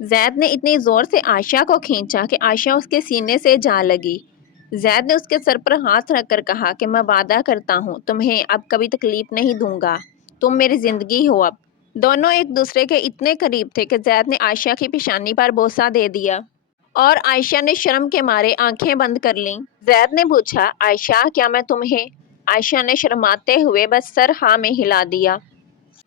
زید نے اتنی زور سے عائشہ کو کھینچا کہ عائشہ اس کے سینے سے جا لگی۔ زید نے اس کے سر پر ہاتھ رکھ کر کہا کہ میں وعدہ کرتا ہوں تمہیں اب کبھی تکلیف نہیں دوں گا، تم میری زندگی ہو اب۔ دونوں ایک دوسرے کے اتنے قریب تھے کہ زید نے عائشہ کی پیشانی پر بوسہ دے دیا اور عائشہ نے شرم کے مارے آنکھیں بند کر لیں۔ زید نے پوچھا، عائشہ کیا میں تمہیں؟ عائشہ نے شرماتے ہوئے بس سر ہاں میں ہلا دیا۔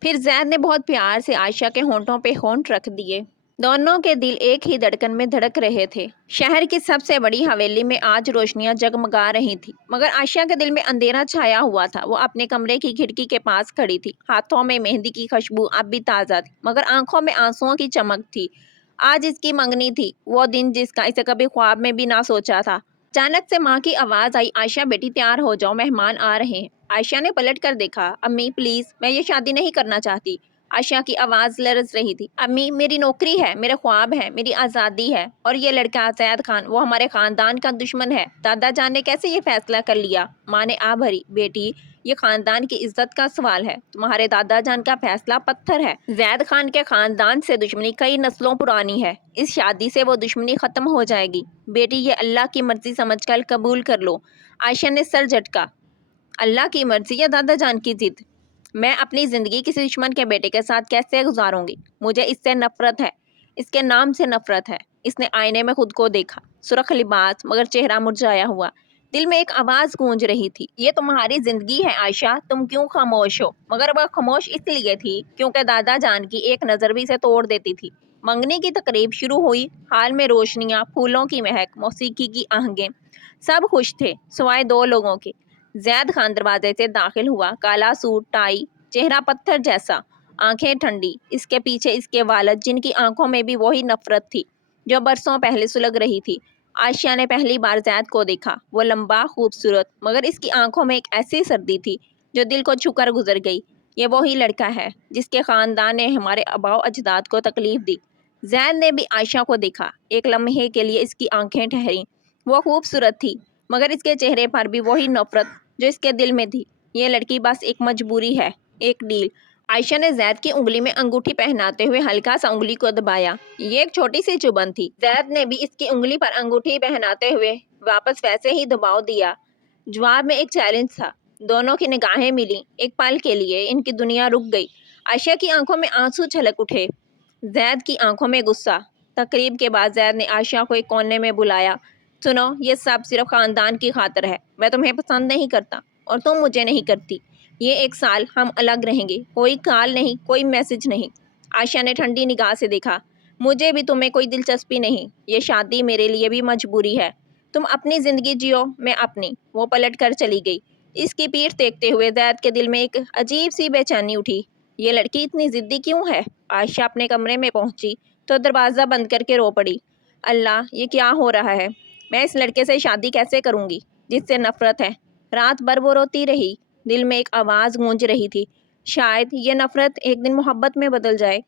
پھر زید نے بہت پیار سے عائشہ کے ہونٹوں پہ ہونٹ رکھ دیے۔ دونوں کے دل ایک ہی دھڑکن میں دھڑک رہے تھے۔ شہر کی سب سے بڑی حویلی میں آج روشنیاں جگمگا رہی تھیں، مگر عائشہ کے دل میں اندھیرا چھایا ہوا تھا۔ وہ اپنے کمرے کی کھڑکی کے پاس کھڑی تھی، ہاتھوں میں مہندی کی خوشبو اب بھی تازہ تھی، مگر آنکھوں میں آنسوؤں کی چمک تھی۔ آج اس کی منگنی تھی، وہ دن جس کا اسے کبھی خواب میں بھی نہ سوچا تھا۔ اچانک سے ماں کی آواز آئی، عائشہ بیٹی تیار ہو جاؤ، مہمان آ رہے ہیں۔ عائشہ نے پلٹ کر دیکھا، امی پلیز میں یہ شادی نہیں کرنا چاہتی۔ عائشہ کی آواز لرز رہی تھی، امی میری نوکری ہے، میرے خواب ہیں، میری آزادی ہے، اور یہ لڑکا زید خان وہ ہمارے خاندان کا دشمن ہے۔ دادا جان نے کیسے یہ فیصلہ کر لیا؟ ماں نے آ بھری، بیٹی یہ خاندان کی عزت کا سوال ہے، تمہارے دادا جان کا فیصلہ پتھر ہے۔ زید خان کے خاندان سے دشمنی کئی نسلوں پرانی ہے، اس شادی سے وہ دشمنی ختم ہو جائے گی۔ بیٹی یہ اللہ کی مرضی سمجھ کر قبول کر لو۔ عائشہ نے سر جھٹکا، اللہ کی مرضی یا دادا جان کی ضد؟ میں اپنی زندگی کسی دشمن کے بیٹے کے ساتھ کیسے گزاروں گی؟ مجھے اس سے نفرت ہے، اس کے نام سے نفرت ہے۔ اس نے آئینے میں خود کو دیکھا، سرخ لباس مگر چہرہ مرجھایا ہوا۔ دل میں ایک آواز گونج رہی تھی، یہ تمہاری زندگی ہے عائشہ، تم کیوں خاموش ہو؟ مگر وہ خاموش اس لیے تھی کیونکہ دادا جان کی ایک نظر بھی اسے توڑ دیتی تھی۔ منگنی کی تقریب شروع ہوئی، ہال میں روشنیاں، پھولوں کی مہک، موسیقی کی آہنگیں، سب خوش تھے سوائے دو لوگوں کے۔ زید خان دروازے سے داخل ہوا، کالا سوٹ، ٹائی، چہرہ پتھر جیسا، آنکھیں ٹھنڈی۔ اس کے پیچھے اس کے والد، جن کی آنکھوں میں بھی وہی نفرت تھی جو برسوں پہلے سلگ رہی تھی۔ عائشہ نے پہلی بار زید کو دیکھا، وہ لمبا، خوبصورت، مگر اس کی آنکھوں میں ایک ایسی سردی تھی جو دل کو چھو کر گزر گئی۔ یہ وہی لڑکا ہے جس کے خاندان نے ہمارے آباء و اجداد کو تکلیف دی۔ زید نے بھی عائشہ کو دیکھا، ایک لمحے کے لیے اس کی آنکھیں ٹھہریں۔ وہ خوبصورت تھی، مگر اس کے چہرے پر بھی وہی نفرت جو اس کے دل میں تھی۔ یہ لڑکی بس ایک مجبوری ہے، ایک ڈیل۔ عائشہ نے زید کی انگلی میں انگوٹھی پہناتے ہوئے ہلکا سا انگلی کو دبایا، یہ ایک چھوٹی سی چبھن تھی۔ زید نے بھی اس کی انگلی پر انگوٹھی پہناتے ہوئے واپس ویسے ہی دباؤ دیا۔ جواب میں ایک چیلنج تھا۔ دونوں کی نگاہیں ملیں، ایک پل کے لیے ان کی دنیا رک گئی۔ عائشہ کی آنکھوں میں آنسو چھلک اٹھے، زید کی آنکھوں میں غصہ۔ تقریب کے بعد زید نے عائشہ کو ایک کونے میں بلایا، سنو یہ سب صرف خاندان کی خاطر ہے، میں تمہیں پسند نہیں کرتا اور تم مجھے نہیں کرتی۔ یہ 1 سال ہم الگ رہیں گے، کوئی کال نہیں، کوئی میسج نہیں۔ عائشہ نے ٹھنڈی نگاہ سے دیکھا، مجھے بھی تمہیں کوئی دلچسپی نہیں، یہ شادی میرے لیے بھی مجبوری ہے، تم اپنی زندگی جیو، میں اپنی۔ وہ پلٹ کر چلی گئی۔ اس کی پیٹھ دیکھتے ہوئے زید کے دل میں ایک عجیب سی بے چینی اٹھی، یہ لڑکی اتنی ضدی کیوں ہے؟ عائشہ اپنے کمرے میں پہنچی تو دروازہ بند کر کے رو پڑی، اللہ یہ کیا ہو رہا ہے؟ میں اس لڑکے سے شادی کیسے کروں گی جس سے نفرت ہے؟ رات بھر وہ روتی رہی، دل میں ایک آواز گونج رہی تھی، شاید یہ نفرت ایک دن محبت میں بدل جائے،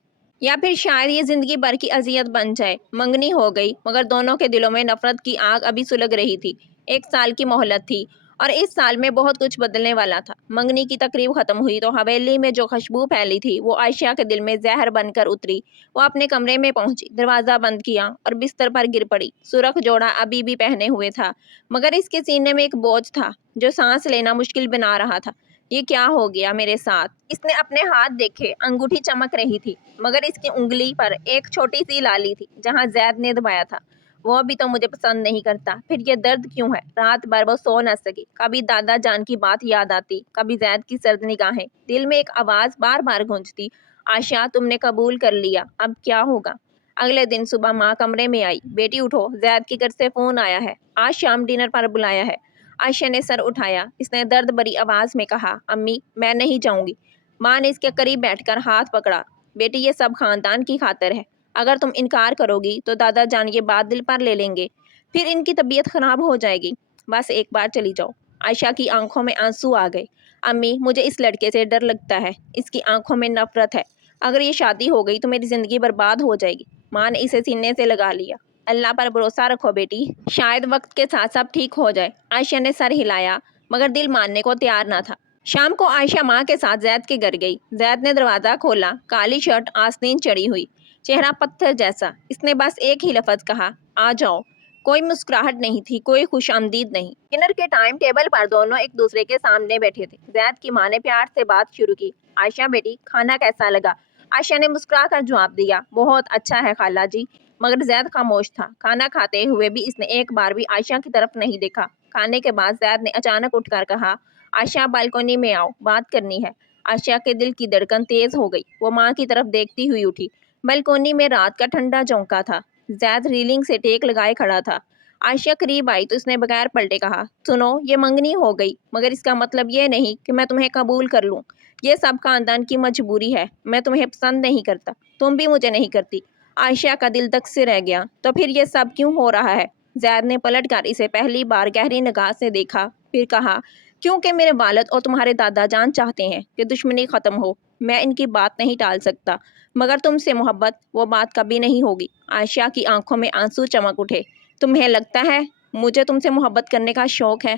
یا پھر شاید یہ زندگی بھر کی اذیت بن جائے۔ منگنی ہو گئی، مگر دونوں کے دلوں میں نفرت کی آگ ابھی سلگ رہی تھی۔ 1 سال کی مہلت تھی اور اس سال میں بہت کچھ بدلنے والا تھا۔ منگنی کی تقریب ختم ہوئی تو حویلی میں جو خوشبو پھیلی تھی وہ عائشہ کے دل میں زہر بن کر اتری۔ وہ اپنے کمرے میں پہنچی، دروازہ بند کیا اور بستر پر گر پڑی۔ سرخ جوڑا ابھی بھی پہنے ہوئے تھا، مگر اس کے سینے میں ایک بوجھ تھا جو سانس لینا مشکل بنا رہا تھا۔ یہ کیا ہو گیا میرے ساتھ؟ اس نے اپنے ہاتھ دیکھے، انگوٹھی چمک رہی تھی، مگر اس کی انگلی پر ایک چھوٹی سی لالی تھی جہاں زید نے دبایا تھا۔ وہ بھی تو مجھے پسند نہیں کرتا، پھر یہ درد کیوں ہے؟ رات بھر وہ سو نہ سکی، کبھی دادا جان کی بات یاد آتی، کبھی زید کی سرد نگاہیں۔ دل میں ایک آواز بار بار گونجتی، عائشہ تم نے قبول کر لیا، اب کیا ہوگا؟ اگلے دن صبح ماں کمرے میں آئی، بیٹی اٹھو، زید کے گھر سے فون آیا ہے، آج شام ڈنر پر بلایا ہے۔ عائشہ نے سر اٹھایا، اس نے درد بھری آواز میں کہا، امی میں نہیں جاؤں گی۔ ماں نے اس کے قریب بیٹھ کر ہاتھ پکڑا، بیٹی یہ سب خاندان کی خاطر ہے، اگر تم انکار کرو گی تو دادا جان یہ بات دل پر لے لیں گے، پھر ان کی طبیعت خراب ہو جائے گی، بس ایک بار چلی جاؤ۔ عائشہ کی آنکھوں میں آنسو آ گئے، امی مجھے اس لڑکے سے ڈر لگتا ہے، اس کی آنکھوں میں نفرت ہے، اگر یہ شادی ہو گئی تو میری زندگی برباد ہو جائے گی۔ ماں نے اسے سینے سے لگا لیا، اللہ پر بھروسہ رکھو بیٹی، شاید وقت کے ساتھ سب ٹھیک ہو جائے۔ عائشہ نے سر ہلایا، مگر دل ماننے کو تیار نہ تھا۔ شام کو عائشہ ماں کے ساتھ زید کے گھر گئی۔ زید نے دروازہ کھولا، کالی شرٹ آستین چڑھی ہوئی، چہرہ پتھر جیسا۔ اس نے بس ایک ہی لفظ کہا، آ جاؤ۔ کوئی مسکراہٹ نہیں تھی، کوئی خوش آمدید نہیں۔ ڈنر کے ٹائم ٹیبل پر دونوں ایک دوسرے کے سامنے بیٹھے تھے۔ زید کی ماں نے پیار سے بات شروع کی، عائشہ بیٹی کھانا کیسا لگا؟ عائشہ نے مسکرا کر جواب دیا، بہت اچھا ہے خالہ جی۔ مگر زید خاموش تھا۔ کھانا کھاتے ہوئے بھی اس نے ایک بار بھی عائشہ کی طرف نہیں دیکھا۔ کھانے کے بعد زید نے اچانک اٹھ کر کہا، عائشہ بالکنی میں آؤ، بات کرنی ہے۔ عائشہ کے دل کی دھڑکن تیز ہو گئی۔ وہ ماں کی طرف دیکھتی ہوئی اٹھی۔ بالکنی میں رات کا ٹھنڈا جھونکا تھا۔ زید ریلنگ سے ٹیک لگائے کھڑا تھا۔ عائشہ قریب آئی تو اس نے بغیر پلٹے کہا، سنو، یہ منگنی ہو گئی، مگر اس کا مطلب یہ نہیں کہ میں تمہیں قبول کر لوں۔ یہ سب خاندان کی مجبوری ہے۔ میں تمہیں پسند نہیں کرتا، تم بھی مجھے نہیں کرتی۔ عائشہ کا دل دک سے رہ گیا۔ تو پھر یہ سب کیوں ہو رہا ہے؟ زید نے پلٹ کر اسے پہلی بار گہری نگاہ سے دیکھا، پھر کہا، کیونکہ میرے والد اور تمہارے دادا جان چاہتے ہیں کہ دشمنی ختم ہو۔ میں ان کی بات نہیں ٹال سکتا، مگر تم سے محبت، وہ بات کبھی نہیں ہوگی۔ عائشہ کی آنکھوں میں آنسو چمک اٹھے۔ تمہیں لگتا ہے مجھے تم سے محبت کرنے کا شوق ہے؟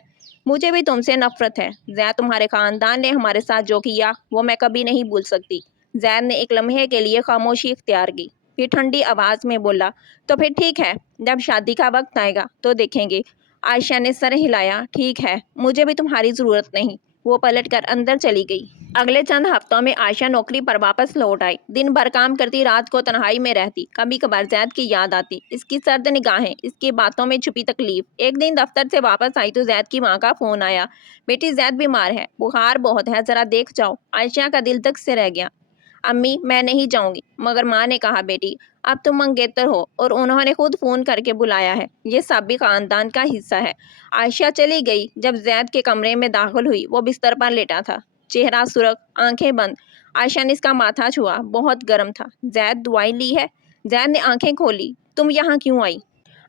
مجھے بھی تم سے نفرت ہے۔ زید، تمہارے خاندان نے ہمارے ساتھ جو کیا وہ میں کبھی نہیں بھول سکتی۔ زید نے ایک لمحے کے لیے خاموشی اختیار کی، پھر ٹھنڈی آواز میں بولا، تو پھر ٹھیک ہے، جب شادی کا وقت آئے گا تو دیکھیں گے۔ عائشہ نے سر ہلایا، ٹھیک ہے، مجھے بھی تمہاری ضرورت نہیں۔ وہ پلٹ کر اندر چلی گئی۔ اگلے چند ہفتوں میں عائشہ نوکری پر واپس لوٹ آئی۔ دن بھر کام کرتی، رات کو تنہائی میں رہتی۔ کبھی کبھار زید کی یاد آتی، اس کی سرد نگاہیں، اس کی باتوں میں چھپی تکلیف۔ ایک دن دفتر سے واپس آئی تو زید کی ماں کا فون آیا، بیٹی زید بیمار ہے، بخار بہت ہے، ذرا دیکھ جاؤ۔ عائشہ کا دل دک سے رہ گیا۔ امی، میں نہیں جاؤں گی۔ مگر ماں نے کہا، بیٹی اب تم منگیتر ہو اور انہوں نے خود فون کر کے بلایا ہے، یہ سب بھی خاندان کا حصہ ہے۔ عائشہ چلی گئی۔ جب زید کے کمرے میں داخل ہوئی، وہ بستر پر لیٹا تھا، چہرہ سرخ، آنکھیں بند۔ عائشہ نے اس کا ماتھا چھوا، بہت گرم تھا۔ زید، دوائی لی ہے؟ زید نے آنکھیں کھولی، تم یہاں کیوں آئی؟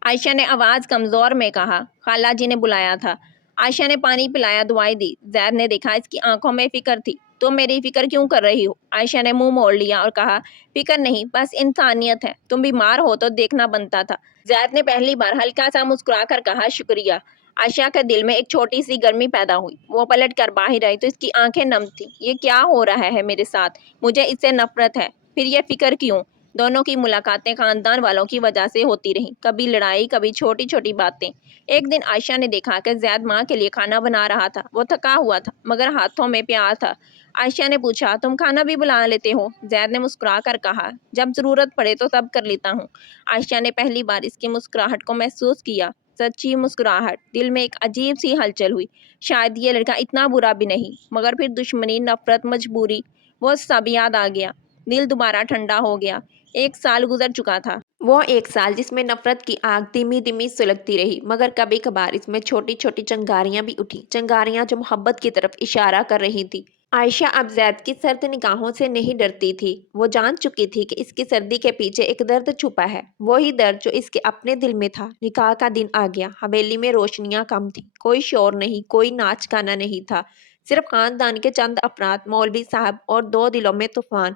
عائشہ نے آواز کمزور میں کہا، خالہ جی نے بلایا تھا۔ عائشہ نے پانی پلایا، دوائی دی۔ زید نے دیکھا اس کی آنکھوں میں فکر تھی۔ تم میری فکر کیوں کر رہی ہو؟ عائشہ نے منہ موڑ لیا اور کہا، فکر نہیں، بس انسانیت ہے، تم بیمار ہو تو دیکھنا بنتا تھا۔ زید نے پہلی بار ہلکا سا مسکرا کر کہا، شکریہ۔ عائشہ کے دل میں ایک چھوٹی سی گرمی پیدا ہوئی۔ وہ پلٹ کر باہر آئی تو اس کی آنکھیں نم تھیں۔ یہ کیا ہو رہا ہے میرے ساتھ؟ مجھے اس سے نفرت ہے، پھر یہ فکر کیوں؟ دونوں کی ملاقاتیں خاندان والوں کی وجہ سے ہوتی رہیں، کبھی لڑائی، کبھی چھوٹی چھوٹی باتیں۔ ایک دن عائشہ نے دیکھا کہ زید ماں کے لیے کھانا بنا رہا تھا۔ وہ تھکا ہوا تھا، مگر ہاتھوں میں پیار تھا۔ عائشہ نے پوچھا، تم کھانا بھی بنا لیتے ہو؟ زید نے مسکرا کر کہا، جب ضرورت پڑے تو سب کر لیتا ہوں۔ عائشہ نے پہلی بار اس کی مسکراہٹ کو محسوس کیا، سچی مسکراہٹ۔ دل میں ایک عجیب سی ہلچل ہوئی، شاید یہ لڑکا اتنا برا بھی نہیں۔ مگر پھر دشمنی، نفرت، مجبوری، وہ سب یاد آ گیا۔ دل دوبارہ ٹھنڈا ہو گیا۔ 1 سال گزر چکا تھا۔ وہ 1 سال جس میں نفرت کی آگ دھیمی دھیمی سلگتی رہی، مگر کبھی کبھار اس میں چھوٹی چھوٹی چنگاریاں بھی اٹھی، چنگاریاں جو محبت کی طرف اشارہ کر رہی تھی۔ عائشہ اب زید کی سرد نگاہوں سے نہیں ڈرتی تھی۔ وہ جان چکی تھی کہ اس کی سردی کے پیچھے ایک درد چھپا ہے، وہی درد جو اس کے اپنے دل میں تھا۔ نکاح کا دن آ گیا۔ حویلی میں روشنیاں کم تھیں، کوئی شور نہیں، کوئی ناچ گانا نہیں تھا، صرف خاندان کے چند افراد، مولوی صاحب اور 2 دلوں میں طوفان۔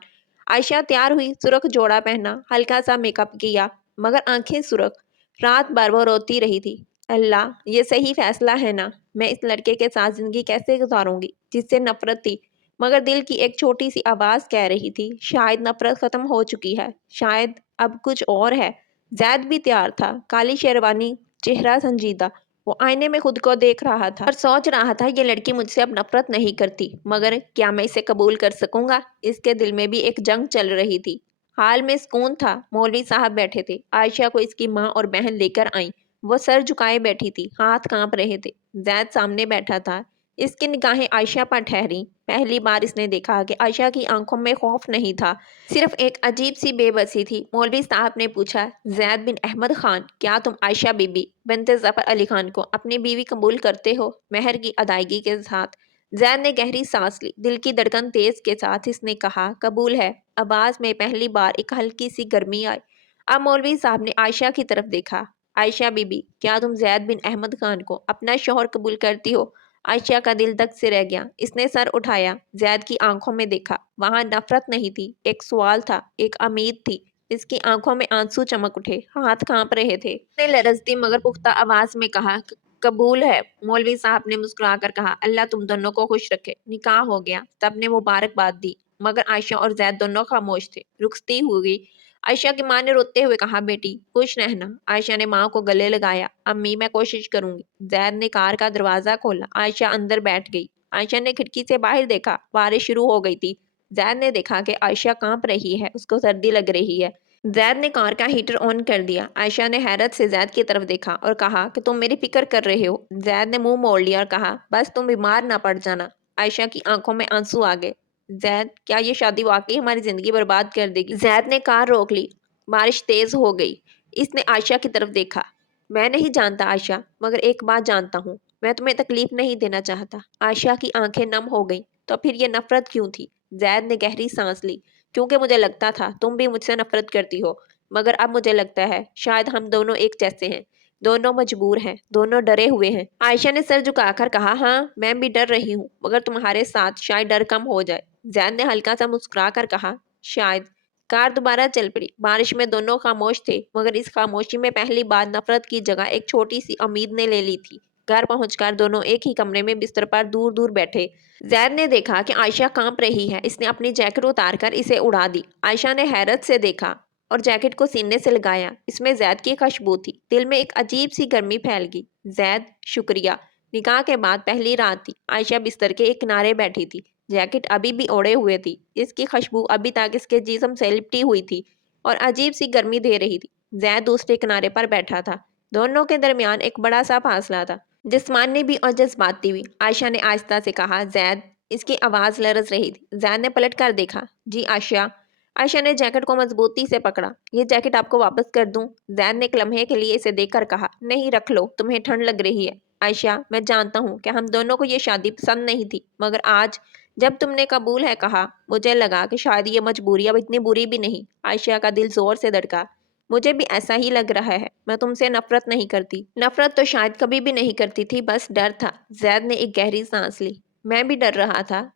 عائشہ تیار ہوئی، سرخ جوڑا پہنا، ہلکا سا میک اپ کیا، مگر آنکھیں سرخ۔ رات بھر وہ روتی رہی تھی، اللہ، یہ صحیح فیصلہ ہے نا؟ میں اس لڑکے کے ساتھ زندگی کیسے گزاروں گی جس سے نفرت تھی؟ مگر دل کی ایک چھوٹی سی آواز کہہ رہی تھی، شاید نفرت ختم ہو چکی ہے، شاید اب کچھ اور ہے۔ زید بھی تیار تھا، کالی شیروانی، چہرہ سنجیدہ۔ وہ آئینے میں خود کو دیکھ رہا تھا اور سوچ رہا تھا، یہ لڑکی مجھ سے اب نفرت نہیں کرتی، مگر کیا میں اسے قبول کر سکوں گا؟ اس کے دل میں بھی ایک جنگ چل رہی تھی۔ حال میں سکون تھا۔ مولوی صاحب بیٹھے تھے، عائشہ کو اس کی ماں اور بہن لے کر آئیں۔ وہ سر جھکائے بیٹھی تھی، ہاتھ کانپ رہے تھے۔ زید سامنے بیٹھا تھا، اس کی نگاہیں عائشہ پر ٹھہریں۔ پہلی بار اس نے دیکھا کہ عائشہ کی آنکھوں میں خوف نہیں تھا، صرف ایک عجیب سی بے بسی تھی۔ مولوی صاحب نے پوچھا، زید بن احمد خان، کیا تم عائشہ بی بی بنت ظفر علی خان کو اپنی بیوی قبول کرتے ہو؟ مہر کی ادائیگی کے ساتھ۔ زید نے گہری سانس لی، دل کی دھڑکن تیز کے ساتھ اس نے کہا، قبول ہے۔ آواز میں پہلی بار ایک ہلکی سی گرمی آئی۔ اب مولوی صاحب نے عائشہ کی طرف دیکھا، عائشہ بی بی، کیا تم زید بن احمد خان کو اپنا شوہر قبول کرتی ہو؟ عائشہ کا دل دک سے رہ گیا۔ اس نے سر اٹھایا، زید کی آنکھوں میں دیکھا۔ وہاں نفرت نہیں تھی، ایک سوال تھا، ایک امید تھی۔ اس کی آنکھوں میں آنسو چمک اٹھے، ہاتھ کانپ رہے تھے۔ اس نے لرزتی مگر پختہ آواز میں کہا، قبول ہے۔ مولوی صاحب نے مسکرا کر کہا، اللہ تم دونوں کو خوش رکھے۔ نکاح ہو گیا۔ سب نے مبارکباد دی، مگر عائشہ اور زید دونوں خاموش تھے۔ رخصتی ہوئی۔ عائشہ کی ماں نے روتے ہوئے کہا بیٹی خوش رہنا۔ عائشہ نے ماں کو گلے لگایا۔ امی میں کوشش کروں گی۔ زید نے کار کا دروازہ کھولا۔ عائشہ اندر بیٹھ گئی۔ عائشہ نے کھڑکی سے باہر دیکھا، بارش شروع ہو گئی تھی۔ زید نے دیکھا کہ عائشہ کانپ رہی ہے، اس کو سردی لگ رہی ہے۔ زید نے کار کا ہیٹر آن کر دیا۔ عائشہ نے حیرت سے زید کی طرف دیکھا اور کہا کہ تم میری فکر کر رہے ہو۔ زید نے منہ موڑ لیا اور کہا بس تم بیمار نہ پڑ جانا۔ عائشہ کی آنکھوں میں آنسو آ گئے۔ زید کیا یہ شادی واقعی ہماری زندگی برباد کر دے گی؟ زید نے کار روک لی۔ بارش تیز ہو گئی۔ اس نے عائشہ کی طرف دیکھا۔ میں نہیں جانتا عائشہ، مگر ایک بات جانتا ہوں، میں تمہیں تکلیف نہیں دینا چاہتا۔ عائشہ کی آنکھیں نم ہو گئیں۔ تو پھر یہ نفرت کیوں تھی؟ زید نے گہری سانس لی۔ کیونکہ مجھے لگتا تھا تم بھی مجھ سے نفرت کرتی ہو، مگر اب مجھے لگتا ہے شاید ہم دونوں ایک جیسے ہیں، دونوں مجبور ہیں، دونوں ڈرے ہوئے ہیں۔ عائشہ نے سر جھکا کر کہا ہاں میں بھی ڈر رہی ہوں، مگر تمہارے ساتھ شاید ڈر کم ہو جائے۔ زید نے ہلکا سا مسکرا کر کہا شاید۔ کار دوبارہ چل پڑی۔ بارش میں دونوں خاموش تھے، مگر اس خاموشی میں پہلی بار نفرت کی جگہ ایک چھوٹی سی امید نے لے لی تھی۔ گھر پہنچ کر دونوں ایک ہی کمرے میں بستر پر دور دور بیٹھے۔ زید نے دیکھا کہ عائشہ کانپ رہی ہے۔ اس نے اپنی جیکٹ اتار کر اسے اڑا دی۔ عائشہ نے حیرت سے دیکھا اور جیکٹ کو سینے سے لگایا۔ اس میں زید کی خوشبو تھی۔ دل میں ایک عجیب سی گرمی پھیل گئی۔ زید شکریہ۔ نکاح کے بعد پہلی رات تھی۔ عائشہ بستر کے ایک کنارے بیٹھی تھی۔ جیکٹ ابھی بھی اوڑے ہوئے تھی۔ اس کی خوشبو ابھی تک اس کے جسم سے لپٹی ہوئی تھی اور عجیب سی گرمی دے رہی تھی۔ زید دوسرے کنارے پر بیٹھا تھا۔ دونوں کے درمیان ایک بڑا سا فاصلہ تھا، جسمانی بھی اور جذباتی بھی۔ عائشہ نے آہستہ سے کہا زید۔ اس کی آواز لرز رہی تھی۔ زید نے پلٹ کر دیکھا۔ جی عائشہ۔ عائشہ نے جیکٹ کو مضبوطی سے پکڑا۔ یہ جیکٹ آپ کو واپس کر دوں؟ زید نے ایک لمحے کے لیے اسے دیکھ کر کہا نہیں رکھ لو، تمہیں ٹھنڈ لگ رہی ہے۔ عائشہ میں جانتا ہوں کہ ہم دونوں کو یہ شادی پسند نہیں تھی، مگر آج جب تم نے قبول ہے کہا، مجھے لگا کہ شاید یہ مجبوری اب اتنی بری بھی نہیں۔ عائشہ کا دل زور سے دھڑکا۔ مجھے بھی ایسا ہی لگ رہا ہے۔ میں تم سے نفرت نہیں کرتی۔ نفرت تو شاید کبھی بھی نہیں کرتی تھی، بس ڈر تھا۔ زید نے ایک گہری سانس لی۔ میں بھی ڈر رہا تھا۔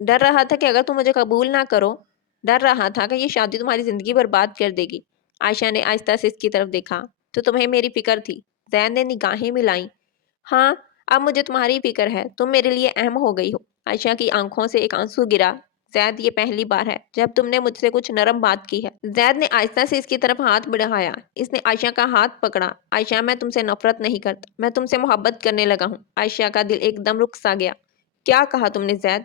ڈر رہا تھا کہ اگر تم مجھے قبول نہ کرو، ڈر رہا تھا کہ یہ شادی تمہاری زندگی برباد کر دے گی۔ عائشہ نے آہستہ سے اس کی طرف دیکھا۔ تو تمہیں میری فکر تھی؟ زید نے نگاہیں ملائیں۔ ہاں اب مجھے تمہاری فکر ہے، تم میرے لیے اہم ہو گئی ہو۔ عائشہ کی آنکھوں سے ایک آنسو گرا۔ زید یہ پہلی بار ہے جب تم نے مجھ سے کچھ نرم بات کی ہے۔ زید نے آہستہ سے اس کی طرف ہاتھ بڑھایا۔ اس نے عائشہ کا ہاتھ پکڑا۔ عائشہ میں تم سے نفرت نہیں کرتا، میں تم سے محبت کرنے لگا ہوں۔ عائشہ کا دل ایک دم رک سا گیا۔ کیا کہا تم نے زید؟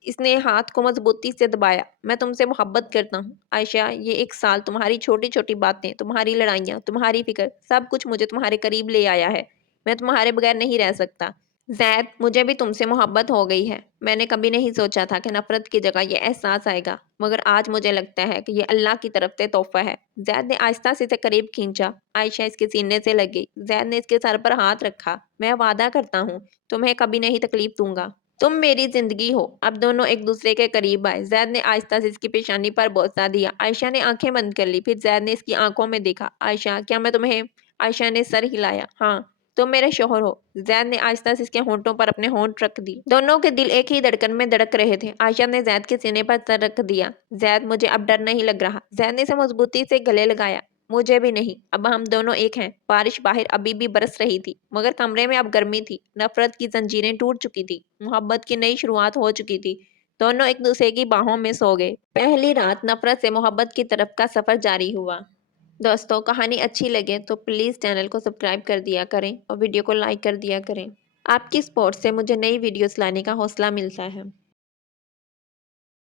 اس نے ہاتھ کو مضبوطی سے دبایا۔ میں تم سے محبت کرتا ہوں عائشہ، یہ ایک سال تمہاری چھوٹی چھوٹی باتیں، تمہاری لڑائیاں، تمہاری فکر، سب کچھ مجھے تمہارے قریب لے آیا ہے۔ میں تمہارے بغیر نہیں رہ سکتا۔ زید مجھے بھی تم سے محبت ہو گئی ہے۔ میں نے کبھی نہیں سوچا تھا کہ نفرت کی جگہ یہ احساس آئے گا، مگر آج مجھے لگتا ہے کہ یہ اللہ کی طرف سے تحفہ ہے۔ زید نے آہستہ سے اسے قریب کھینچا۔ عائشہ اس کے سینے سے لگ گئی۔ زید نے اس کے سر پر ہاتھ رکھا۔ میں وعدہ کرتا ہوں تمہیں کبھی نہیں تکلیف دوں گا، تم میری زندگی ہو۔ اب دونوں ایک دوسرے کے قریب آئے۔ زید نے آہستہ سے اس کی پیشانی پر بوسہ دیا۔ عائشہ نے آنکھیں بند کر لی۔ پھر زید نے اس کی آنکھوں میں دیکھا۔ عائشہ کیا میں تمہیں؟ عائشہ نے سر ہلایا۔ ہاں تم میرے شوہر ہو۔ زید نے آہستہ سے اس کے ہونٹوں پر اپنے ہونٹ رکھ دی۔ دونوں کے دل ایک ہی دھڑکن میں دھڑک رہے تھے۔ عائشہ نے زید کے سینے پر سر رکھ دیا۔ زید مجھے اب ڈر نہیں لگ رہا۔ زید نے اسے مضبوطی سے گلے لگایا۔ مجھے بھی نہیں، اب ہم دونوں ایک ہیں۔ بارش باہر ابھی بھی برس رہی تھی، مگر کمرے میں اب گرمی تھی۔ نفرت کی زنجیریں ٹوٹ چکی تھی، محبت کی نئی شروعات ہو چکی تھی۔ دونوں ایک دوسرے کی باہوں میں سو گئے۔ پہلی رات نفرت سے محبت کی طرف کا سفر جاری ہوا۔ دوستو کہانی اچھی لگے تو پلیز چینل کو سبسکرائب کر دیا کریں اور ویڈیو کو لائک کر دیا کریں۔ آپ کی سپورٹ سے مجھے نئی ویڈیوز لانے کا حوصلہ ملتا ہے۔